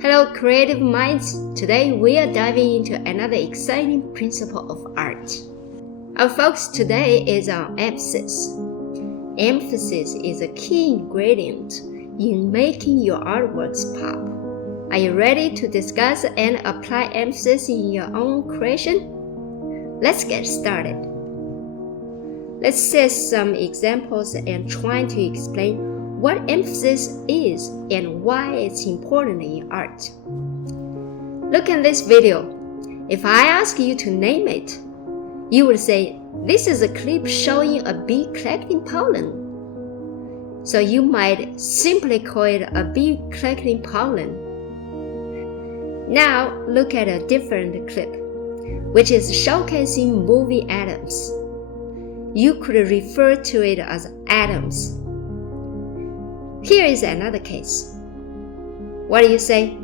Hello creative minds! Today we are diving into another exciting principle of art. Our focus today is on emphasis. Emphasis is a key ingredient in making your artworks pop. Are you ready to discuss and apply emphasis in your own creation? Let's get started. Let's see some examples and try to explain what emphasis is and why it's important in art. Look at this video. If I ask you to name it, you would say, this is a clip showing a bee collecting pollen. So you might simply call it a bee collecting pollen. Now look at a different clip, which is showcasing movie atoms. You could refer to it as atoms. Here is another case. What do you say?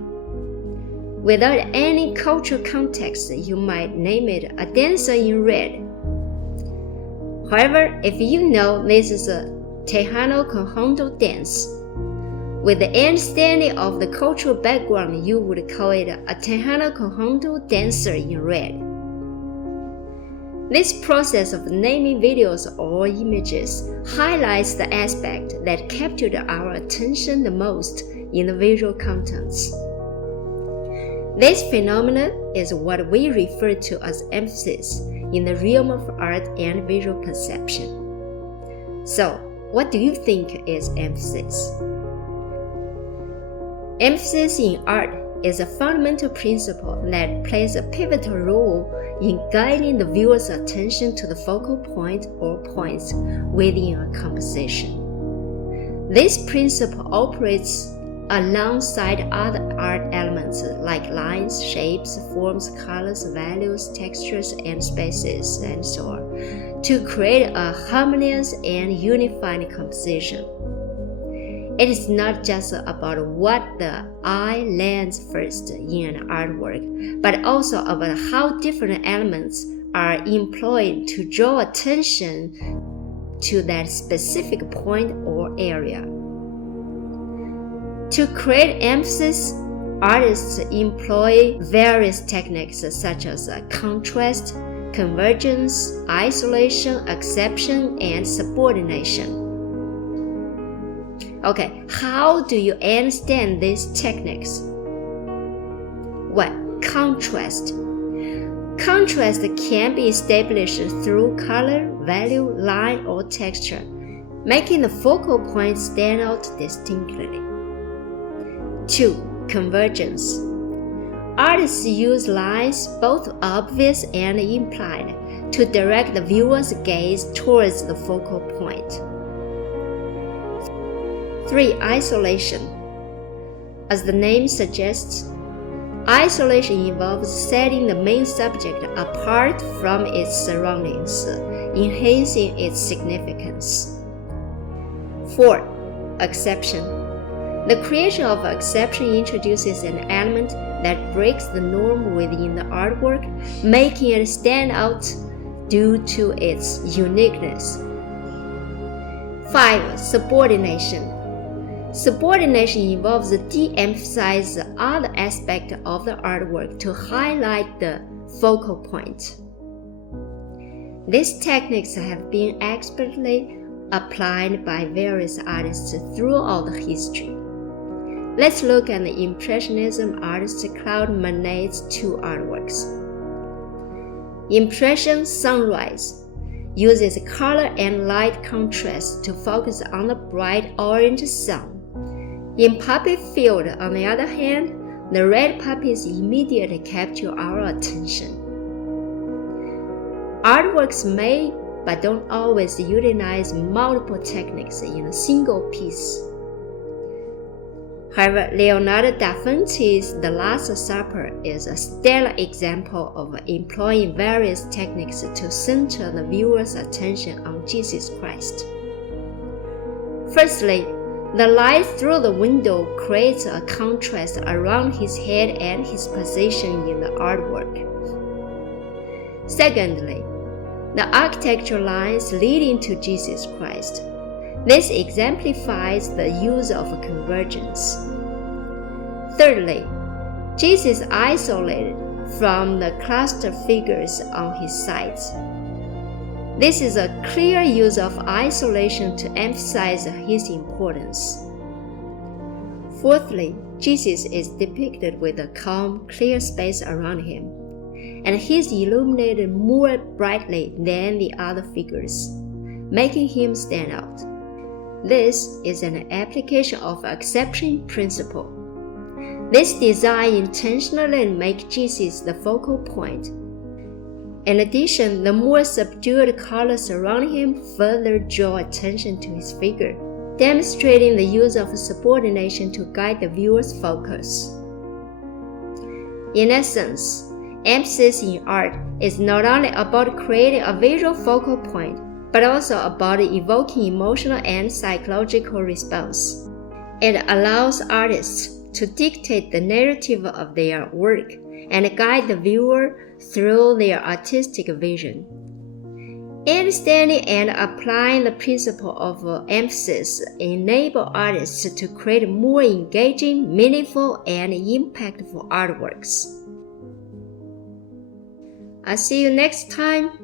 Without any cultural context, you might name it a dancer in red. However, if you know this is a Tejano conjunto dance, with the understanding of the cultural background, you would call it a Tejano conjunto dancer in red. This process of naming videos or images highlights the aspect that captured our attention the most in the visual contents. This phenomenon is what we refer to as emphasis in the realm of art and visual perception. So, what do you think is emphasis? Emphasis in art is a fundamental principle that plays a pivotal role in guiding the viewer's attention to the focal point or points within a composition. This principle operates alongside other art elements like lines, shapes, forms, colors, values, textures, and spaces, and so on, to create a harmonious and unified composition. It is not just about what the eye lands first in an artwork, but also about how different elements are employed to draw attention to that specific point or area. To create emphasis, artists employ various techniques such as contrast, convergence, isolation, acception, and subordination. Okay, how do you understand these techniques? Well, contrast. Contrast can be established through color, value, line, or texture, making the focal point stand out distinctly. 2. Convergence. Artists use lines, both obvious and implied, to direct the viewer's gaze towards the focal point. 3. Isolation. As the name suggests, isolation involves setting the main subject apart from its surroundings, enhancing its significance. 4. Acception. The creation of exception introduces an element that breaks the norm within the artwork, making it stand out due to its uniqueness. 5. Subordination. Subordination involves de-emphasizing the other aspect of the artwork to highlight the focal point. These techniques have been expertly applied by various artists throughout history. Let's look at the Impressionism artist Claude Monet's two artworks. Impression Sunrise uses color and light contrast to focus on the bright orange sun. In Poppy Field, on the other hand, the red poppies immediately capture our attention. Artworks may, but don't always, utilize multiple techniques in a single piece. However, Leonardo da Vinci's The Last Supper is a stellar example of employing various techniques to center the viewer's attention on Jesus Christ. Firstly, the light through the window creates a contrast around his head and his position in the artwork. Secondly, the architectural lines leading to Jesus Christ This exemplifies the use of convergence. Thirdly, Jesus is isolated from the clustered figures on his sides. This is a clear use of isolation to emphasize his importance. Fourthly, Jesus is depicted with a calm, clear space around him, and he is illuminated more brightly than the other figures, making him stand out. This is an application of acceptation principle. This design intentionally makes Jesus the focal point. In addition, the more subdued colors around him further draw attention to his figure, demonstrating the use of subordination to guide the viewer's focus. In essence, emphasis in art is not only about creating a visual focal point, but also about evoking emotional and psychological response. It allows artists to dictate the narrative of their work and guide the viewer through their artistic vision. Understanding and applying the principle of emphasis enable artists to create more engaging, meaningful, and impactful artworks. I'll see you next time.